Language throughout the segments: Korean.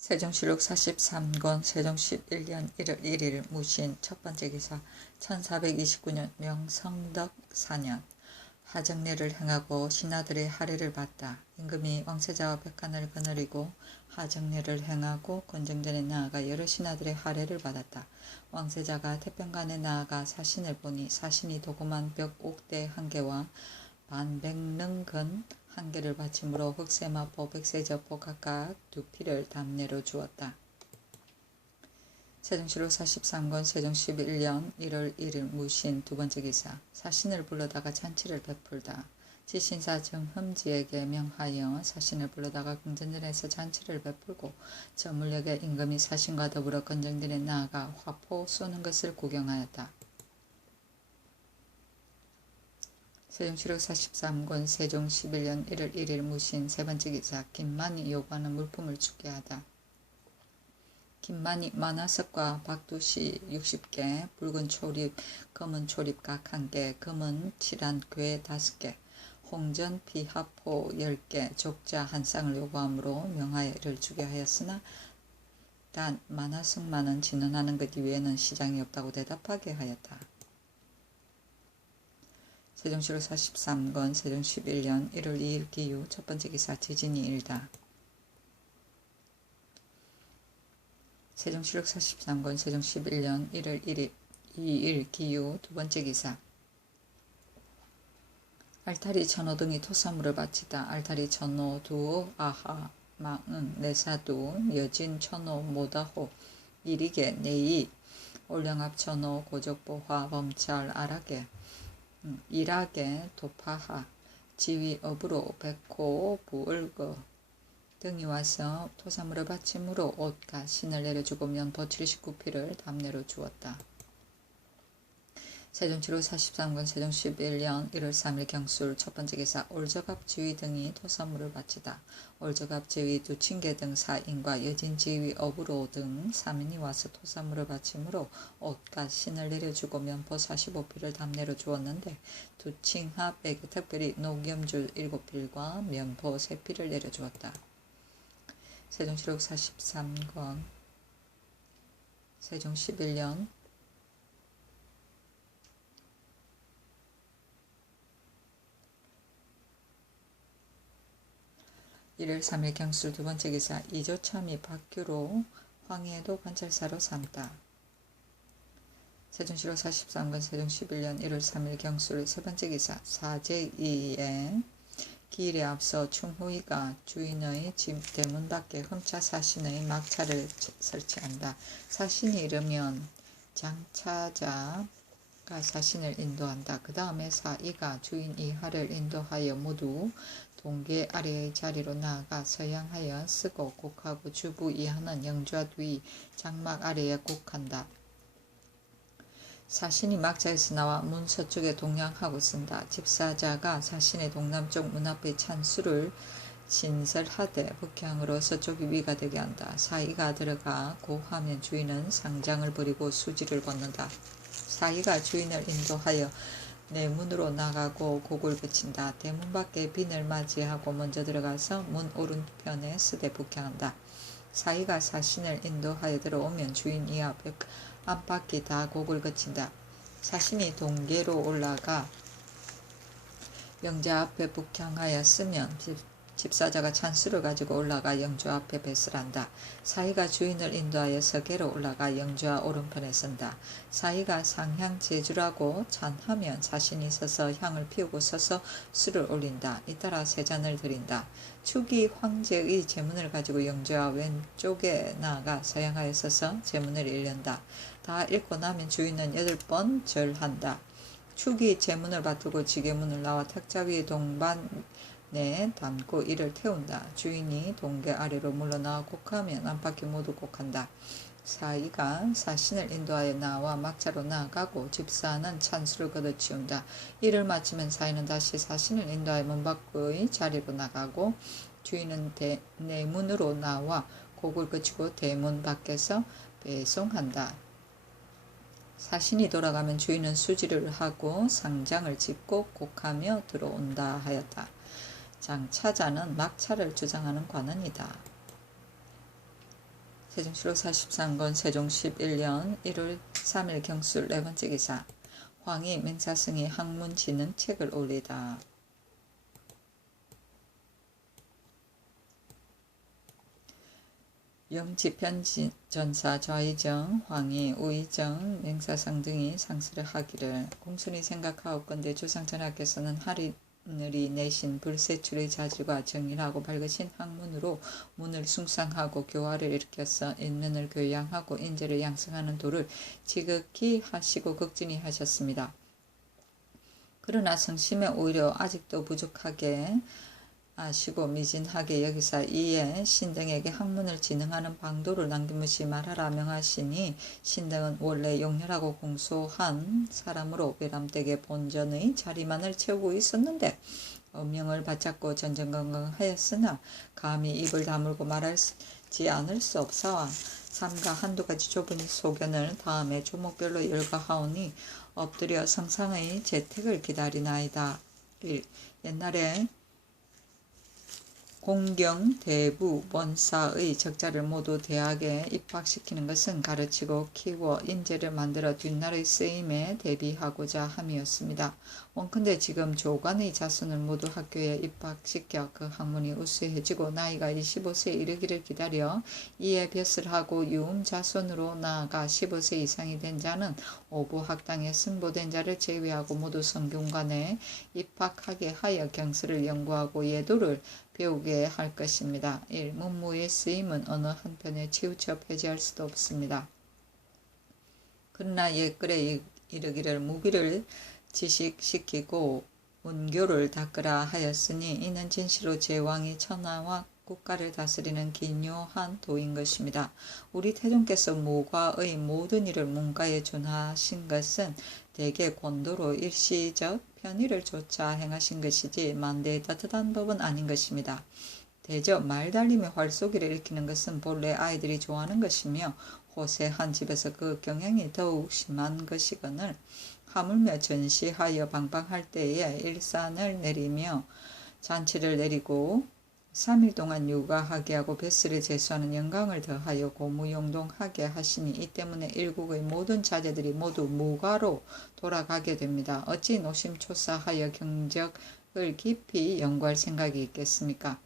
세종시록 43권 세종 11년 1월 1일 무신 첫번째 기사 1429년 명성덕 4년 하정례를 행하고 신하들의 할애를 받다. 임금이 왕세자와 백관을 거느리고 하정례를 행하고 건정전에 나아가 여러 신하들의 할애를 받았다. 왕세자가 태평관에 나아가 사신을 보니 사신이 도금한 벽 옥대 한 개와 반백릉근 한 개를 받침으로 흑세마포 백세저포 각각 2피를 담내로 주었다. 세종시록 43권 세종 11년 1월 1일 무신 두번째 기사 사신을 불러다가 잔치를 베풀다. 지신사 정흠지에게 명하여 사신을 불러다가 궁전전에서 잔치를 베풀고 저물녘에 임금이 사신과 더불어 건정전에 나아가 화포 쏘는 것을 구경하였다. 세종시록 43권 세종 11년 1월 1일 무신 세번째 기사 김만이 요구하는 물품을 주게 하다. 김만이 만화석과 박두시 60개, 붉은 초립, 검은 초립 각 1개, 검은 칠한 궤 5개, 홍전 피하포 10개, 족자 한 쌍을 요구하므로 명하여 이를 주게 하였으나 단 만화석만은 진언하는 것 이외에는 시장이 없다고 대답하게 하였다. 세종시록 43권 세종 11년 1월 2일 기유 첫번째 기사 지진이 일다. 세종시록 43권 세종 11년 1월 2일 기유 두번째 기사 알타리 천호 등이 토사물을 바치다. 알타리 천호 두어 아하 마응 내사두 여진 천호 모다호 이리게 내이 올령합 천호 고적보화 범찰 아라게 일하게 도파하 지위 업으로 백호 부을거 등이 와서 토사물을 바침으로 옷과 신을 내려주고 면포 79피를 담내로 주었다. 세종시록 43권 세종 11년 1월 3일 경술 첫번째 기사 올저갑 지위 등이 토사물을 바치다. 올저갑 지위 두친개 등 4인과 여진 지위 업으로 등 3인이 와서 토사물을 바침으로 옷과 신을 내려주고 면포 45피를 담내로 주었는데 두칭합에게 특별히 녹염줄 7필과 면포 3피를 내려주었다. 세종시록 43권 세종 11년 1월 3일 경술 두번째 기사 이조참이 박규로 황해도 관찰사로 삼다. 세종시록 43권 세종 11년 1월 3일 경술 세번째 기사 사제이의 기일에 앞서 충후이가 주인의 집 대문 밖에 흠차 사신의 막차를 설치한다. 사신이 이르면 장차자가 사신을 인도한다. 그 다음에 사이가 주인 이하를 인도하여 모두 동계 아래의 자리로 나아가 서양하여 쓰고 곡하고 주부 이하는 영좌 뒤 장막 아래에 곡한다. 사신이 막차에서 나와 문 서쪽에 동양하고 쓴다. 집사자가 사신의 동남쪽 문 앞의 찬수를 진설하되 북향으로 서쪽이 위가 되게 한다. 사이가 들어가 고하면 주인은 상장을 버리고 수지를 벗는다. 사이가 주인을 인도하여 내문으로 나가고 곡을 그친다. 대문 밖에 빈을 맞이하고 먼저 들어가서 문 오른편에 쓰되 북향한다. 사이가 사신을 인도하여 들어오면 주인 이하 벽 안팎이 다 곡을 그친다. 사신이 동계로 올라가 영좌 앞에 북향하여 쓰면 집사자가 찬수를 가지고 올라가 영좌 앞에 뱃을 한다. 사이가 주인을 인도하여 서계로 올라가 영좌 오른편에 쓴다. 사이가 상향 제주라고 찬하면 사신이 서서 향을 피우고 서서 술을 올린다. 잇따라 세 잔을 드린다. 축이 황제의 제문을 가지고 영좌 왼쪽에 나아가 서양하여 서서 제문을 읽는다. 다 읽고 나면 주인은 8번 절한다. 축이 제문을 받들고 지게문을 나와 탁자 위의 동반에 담고 이를 태운다. 주인이 동계 아래로 물러나와 곡하면 안팎이 모두 곡한다. 사이가 사신을 인도하여 나와 막차로 나아가고 집사는 찬수를 걷어치운다. 이를 마치면 사이는 다시 사신을 인도하여 문 밖의 자리로 나가고 주인은 내문으로 나와 곡을 그치고 대문 밖에서 배송한다. 사신이 돌아가면 주인은 수지를 하고 상장을 짚고 곡하며 들어온다 하였다. 장차자는 막차를 주장하는 관원이다. 세종시로 43권 세종 11년 1월 3일 경술 4번째 기사. 황희 맹사승이 학문 진흥 책을 올리다. 영지편전사 좌의정, 황희, 우의정, 맹사상 등이 상수를 하기를 공순이 생각하옵건대 조상전하께서는 하늘이 내신 불세출의 자질과 정일하고 밝으신 학문으로 문을 숭상하고 교화를 일으켜서 인문을 교양하고 인재를 양성하는 도를 지극히 하시고 극진히 하셨습니다. 그러나 성심에 오히려 아직도 부족하게 아시고 미진하게 여기사 이에 신등에게 학문을 진흥하는 방도를 남김없이 말하라 명하시니 신등은 원래 용렬하고 공소한 사람으로 외람댁의 본전의 자리만을 채우고 있었는데 엄명을 바쳤고 전전긍긍하였으나 감히 입을 다물고 말하지 않을 수 없사와 삼가 한두 가지 좁은 소견을 다음에 조목별로 열거하오니 엎드려 성상의 재택을 기다리나이다. 1. 옛날에 공경, 대부, 본사의 적자를 모두 대학에 입학시키는 것은 가르치고 키워 인재를 만들어 뒷날의 쓰임에 대비하고자 함이었습니다. 원컨대 지금 조관의 자손을 모두 학교에 입학시켜 그 학문이 우수해지고 나이가 25세에 이르기를 기다려 이에 벼슬 하고 유음 자손으로 나아가 15세 이상이 된 자는 오부학당에 승보된 자를 제외하고 모두 성균관에 입학하게 하여 경서를 연구하고 예도를 배우게 할 것입니다. 1. 문무의 쓰임은 어느 한편에 치우쳐 폐지할 수도 없습니다. 그러나 옛글에 이르기를 무기를 지식시키고 문교를 닦으라 하였으니 이는 진실로 제왕이 천하와 국가를 다스리는 기묘한 도인 것입니다. 우리 태종께서 무과의 모든 일을 문과에 준하신 것은 대개 권도로 일시적 편의를 조차 행하신 것이지 만대의 떳떳한 법은 아닌 것입니다. 대저 말달림의 활쏘기를 일으키는 것은 본래 아이들이 좋아하는 것이며 호세한 집에서 그 경향이 더욱 심한 것이거늘 하물며 전시하여 방방할 때에 일산을 내리며 잔치를 내리고 3일 동안 육아하게 하고 뱃슬을 제수하는 영광을 더하여 고무용동하게 하시니 이 때문에 일국의 모든 자제들이 모두 무과로 돌아가게 됩니다. 어찌 노심초사하여 경적을 깊이 연구할 생각이 있겠습니까?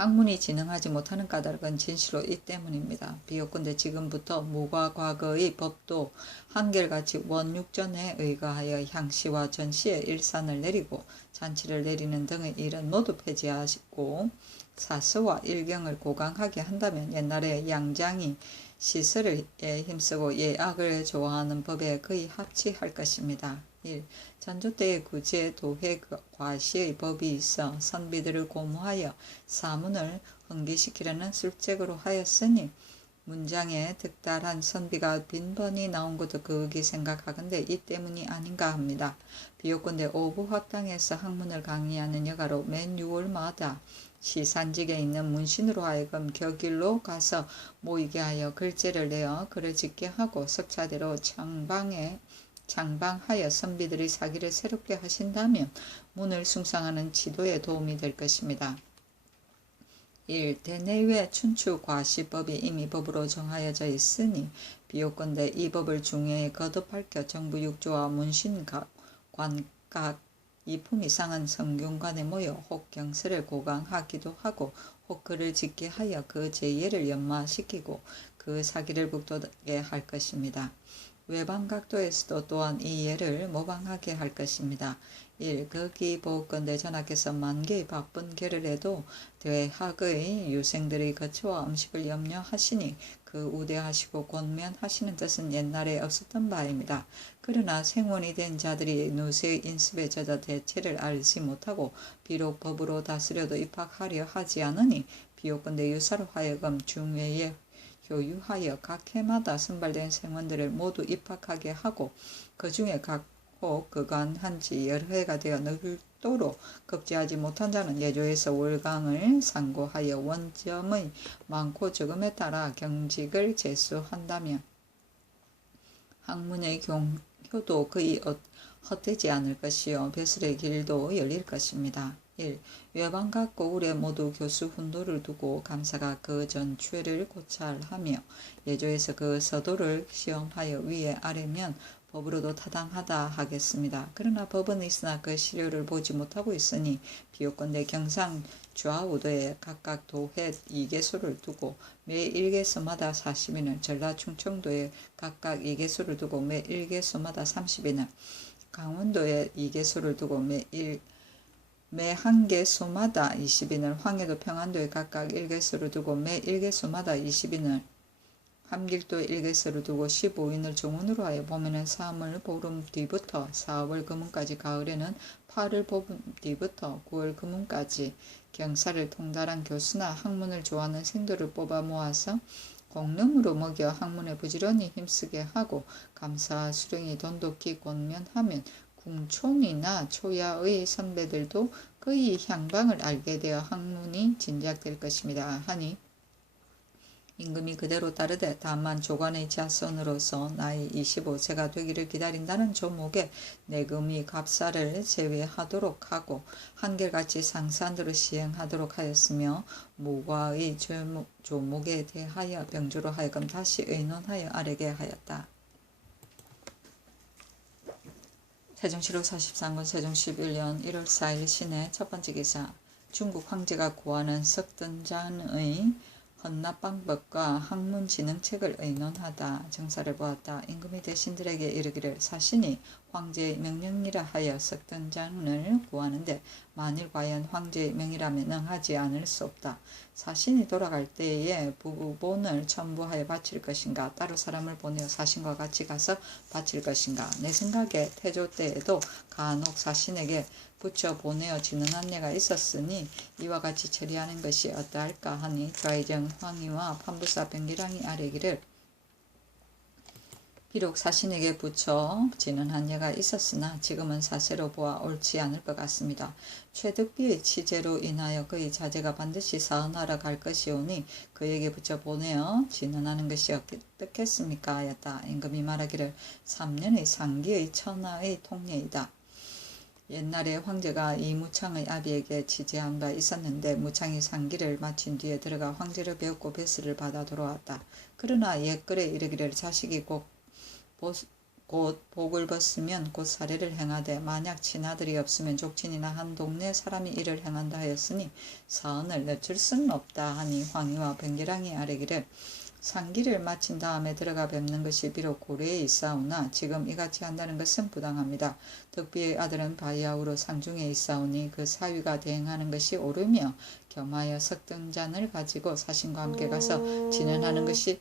학문이 진흥하지 못하는 까닭은 진실로 이 때문입니다. 비옵건대 지금부터 무과 과거의 법도 한결같이 원육전에 의거하여 향시와 전시에 일산을 내리고 잔치를 내리는 등의 일은 모두 폐지하시고 사서와 일경을 고강하게 한다면 옛날에 양장이 시설에 힘쓰고 예악을 좋아하는 법에 거의 합치할 것입니다. 1. 전조 때의 구제, 도회, 과시의 법이 있어 선비들을 고무하여 사문을 흥기시키려는 술책으로 하였으니 문장에 득달한 선비가 빈번히 나온 것도 극히 생각하건대 이 때문이 아닌가 합니다. 비옵건대 오부학당에서 학문을 강의하는 여가로 맨 6월마다 시산직에 있는 문신으로 하여금 격일로 가서 모이게 하여 글재를 내어 글을 짓게 하고 석차대로 장방하여 선비들의 사기를 새롭게 하신다면 문을 숭상하는 지도에 도움이 될 것입니다. 1. 대내외 춘추과시법이 이미 법으로 정하여져 있으니 비옵건대 이 법을 중요히 거듭 밝혀 정부 6조와 문신 관각 2품 이상은 성균관에 모여 혹 경서를 고강하기도 하고 혹 글을 짓게 하여 그 제예를 연마시키고 그 사기를 북돋게 할 것입니다. 외방각도에서도 또한 이 예를 모방하게 할 것입니다. 1. 거기 보건대 전하께서 만개의 바쁜 계를에도 대학의 유생들의 거처와 음식을 염려하시니 그 우대하시고 권면하시는 뜻은 옛날에 없었던 바입니다. 그러나 생원이 된 자들이 누세의 인습에 젖어 대체를 알지 못하고 비록 법으로 다스려도 입학하려 하지 않으니 비옵건대 유사로 하여금 중외에 교유하여 각 해마다 선발된 생원들을 모두 입학하게 하고 그 중에 각 혹 그간 한지 여러 해가 되어 늙도록 급제하지 못한 자는 예조에서 월강을 상고하여 원점의 많고 적음에 따라 경직을 제수한다면 학문의 효도 거의 헛되지 않을 것이요 벼슬의 길도 열릴 것입니다. 1. 외방각 고을에 모두 교수 훈도를 두고 감사가 그 전 죄를 고찰하며 예조에서 그 서도를 시험하여 위에 아래면 법으로도 타당하다 하겠습니다. 그러나 법은 있으나 그 시료를 보지 못하고 있으니 비요건대 경상 좌우도에 각각 도회 2개소를 두고 매 1개소마다 40인을, 전라 충청도에 각각 2개소를 두고 매 1개소마다 30인을, 강원도에 2개소를 두고 매 한 개소마다 20인을, 황해도 평안도에 각각 1개소를 두고 매 1개소마다 20인을, 함길도에 1개소를 두고 15인을 종운으로 하여 봄에는 3월 보름 뒤부터 4월 금운까지, 가을에는 8월 보름 뒤부터 9월 금운까지 경사를 통달한 교수나 학문을 좋아하는 생도를 뽑아 모아서 공능으로 먹여 학문에 부지런히 힘쓰게 하고 감사 수령이 돈독히 권면하면 궁촌이나 초야의 선배들도 그의 향방을 알게 되어 학문이 진작될 것입니다 하니, 임금이 그대로 따르되 다만 조관의 자손으로서 나이 25세가 되기를 기다린다는 조목에 내금이 갑사를 제외하도록 하고 한결같이 상산대로 시행하도록 하였으며, 무과의 조목에 대하여 병조로 하여금 다시 의논하여 아뢰게 하였다. 세종실록 43권 세종 11년 1월 4일 신해 첫 번째 기사. 중국 황제가 고하는 석든잔의 헌납 방법과 학문 진흥책을 의논하다. 정사를 보았다. 임금이 대신들에게 이르기를 사신이 황제의 명령이라 하여 석든잔을 구하는데 만일 과연 황제의 명이라면 응하지 않을 수 없다. 사신이 돌아갈 때에 부본을 첨부하여 바칠 것인가, 따로 사람을 보내어 사신과 같이 가서 바칠 것인가. 내 생각에 태조 때에도 간혹 사신에게 붙여 보내어 지는 안내가 있었으니 이와 같이 처리하는 것이 어떠할까 하니, 좌의정 황희와 판부사 변기량이 아뢰기를 비록 사신에게 붙여 지는 한예가 있었으나 지금은 사세로 보아 옳지 않을 것 같습니다. 최득비의 치제로 인하여 그의 자제가 반드시 사은하러 갈 것이오니 그에게 붙여 보내어 진언하는 것이 어떻겠습니까 하였다. 임금이 말하기를 3년의 상기의 천하의 통례이다. 옛날에 황제가 이 무창의 아비에게 치제한 바 있었는데 무창이 상기를 마친 뒤에 들어가 황제를 배웠고 벼슬을 받아 돌아왔다. 그러나 옛글에 이르기를 자식이 곧 복을 벗으면 곧 사례를 행하되 만약 친아들이 없으면 족친이나 한 동네 사람이 이를 행한다 하였으니 사언을 늦출 수는 없다 하니, 황희와 변기량이 아뢰기를 상기를 마친 다음에 들어가 뵙는 것이 비록 고려에 있사오나 지금 이같이 한다는 것은 부당합니다. 덕비의 아들은 바야흐로 상중에 있사오니 그 사위가 대행하는 것이 옳으며 겸하여 석등잔을 가지고 사신과 함께 가서 진언하는 것이